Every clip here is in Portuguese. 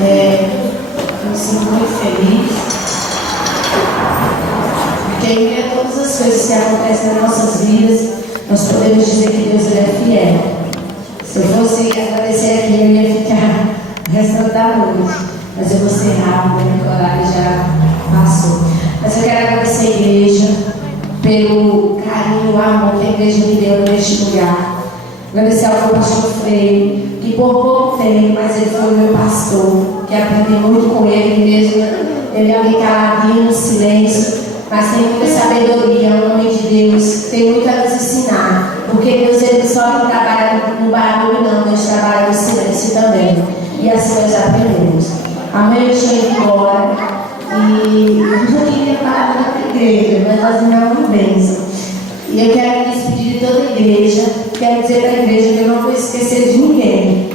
Eu sinto muito feliz, porque em meio a todas as coisas que acontecem nas nossas vidas, nós podemos dizer que Deus é fiel. Se eu fosse agradecer aqui, eu ia ficar o resto da noite, mas eu vou ser rápido, meu horário já passou. Mas eu quero agradecer a igreja pelo carinho, o amor que a igreja me deu neste lugar. Agradecer ao meu pastor Freire, que por pouco tempo, mas ele foi meu pastor, que aprendi muito com ele mesmo. Ele é alguém caladinho, no silêncio, mas tem muita sabedoria, é um homem de Deus, tem muito a nos ensinar. Porque Deus ele só não trabalha no barulho, não, Deus trabalha no silêncio também. E assim nós aprendemos. Amanhã eu estou indo embora e eu não queria falar da igreja, mas nós não uma bênção. E eu quero me despedir de toda a igreja, quero dizer para a igreja que eu não vou esquecer de ninguém.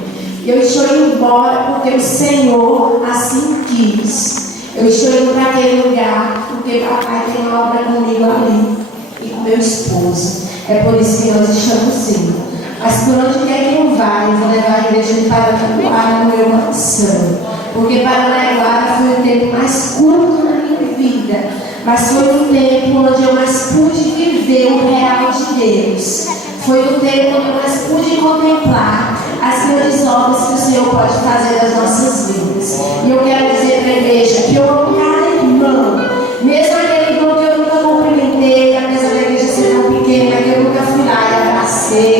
Eu estou indo embora porque o Senhor assim quis. Eu estou indo para aquele lugar porque papai tem uma obra comigo ali e com meu esposo. É por isso que nós estamos indo. Mas por onde quer que eu vá, eu vou levar a igreja de Paranaguara no meu coração. Porque Paranaguara foi o tempo mais curto na minha vida, mas foi o tempo onde eu mais pude viver o real de Deus. Foi o tempo onde eu mais pude contemplar as grandes obras que o Senhor pode fazer nas nossas vidas. E eu quero dizer para a igreja que eu amo cada irmão, mesmo aquele irmão que eu nunca cumprimentei, apesar da igreja ser tão pequena, que eu nunca fui lá e abracei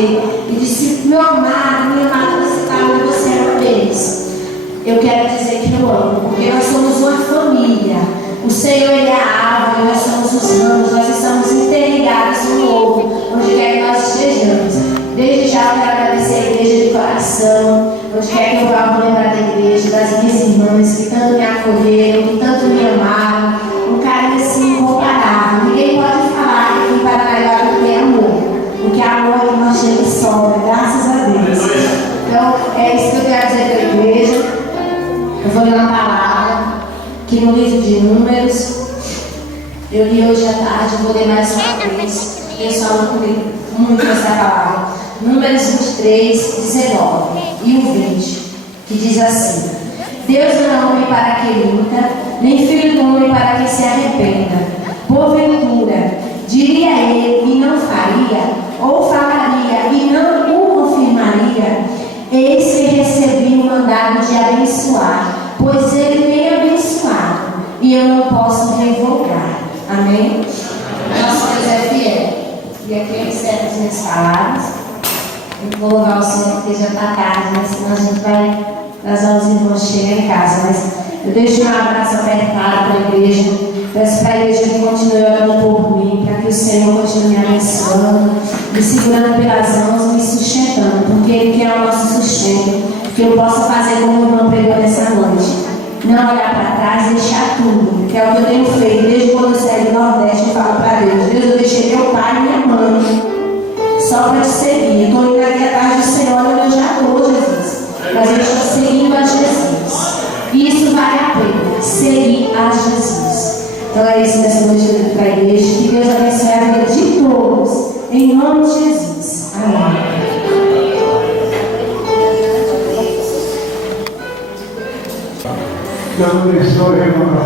e disse: meu amado, minha amada, você está onde você é uma vez. Eu quero dizer que eu amo, porque nós somos uma família. O Senhor ele é a árvore, nós somos os ramos, nós estamos interligados no ovo, onde quer que nós estejamos. Desde já eu quero agradecer a igreja de coração, onde quer que eu vá, eu vou lembrar da igreja, das minhas irmãs que tanto me acolheram, que tanto me amaram, um carinho assim incomparável. Ninguém pode falar que aqui em Paranaguá não tem amor, porque amor é que nós temos sobra, graças a Deus. Então é isso que eu quero dizer para a igreja. Eu vou ler uma palavra que no livro de Números, eu li hoje à tarde, vou ler mais uma vez, porque eu só não li muito essa palavra. Números 23, 19 e o 20, que diz assim: Deus não é homem para que minta, nem filho do homem para que se arrependa. Porventura, diria ele e não faria, ou falaria e não o confirmaria? Eis que recebi o mandado de abençoar, pois ele tem abençoado, e eu não posso revogar. Amém? Nosso Deus é fiel. E aqui eu encerro as minhas palavras. Eu vou louvar o Senhor porque já está tarde, né? Senão a gente vai, nós vamos irmãos chegar em casa. Mas eu deixo um abraço apertado para a igreja. Peço para a igreja que continue orando por mim, para que o Senhor continue me abençoando, me segurando pelas mãos, me sustentando, porque Ele quer o nosso sustento, que eu possa fazer como o irmão pregou nessa noite. Não olhar para trás e deixar tudo, que é o que eu tenho feito desde quando eu saí do Nordeste. Eu falo para Deus: Deus, eu deixei meu pai e minha mãe só para te seguir. Eu estou indo aqui atrás do Senhor, onde eu já estou, Jesus, mas eu estou seguindo a Jesus, e isso vale a pena, seguir a Jesus. Então é isso nessa noite para a igreja. Que Deus abençoe a vida de todos, em nome de Jesus. Amém. Deus abençoe, irmão.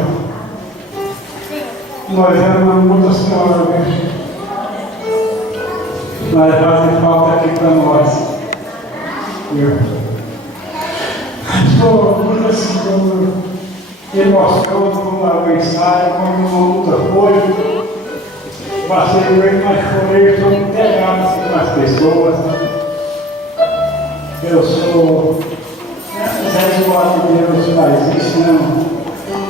Nós amamos muito a senhora, mas fazem falta aqui para nós. Estou muito assim, como emocionado com a mensagem, como muita coisa. Passei por ele, mas chorei, estou muito pegado assim, com as pessoas. Eu sou. Essa escola de Deus faz isso, não.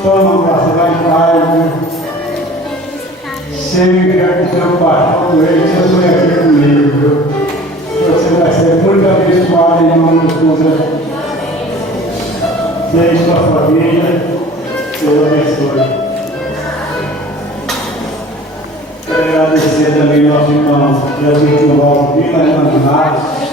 Toma para você vai em casa. Sempre já que seu pastor com ele, você sonha aqui comigo, viu? Você vai ser muito abençoado em nome de Jesus. Deixe sua família, Deus abençoe. Quero agradecer também ao nosso irmão, Jesus Vila, irmão Marcos.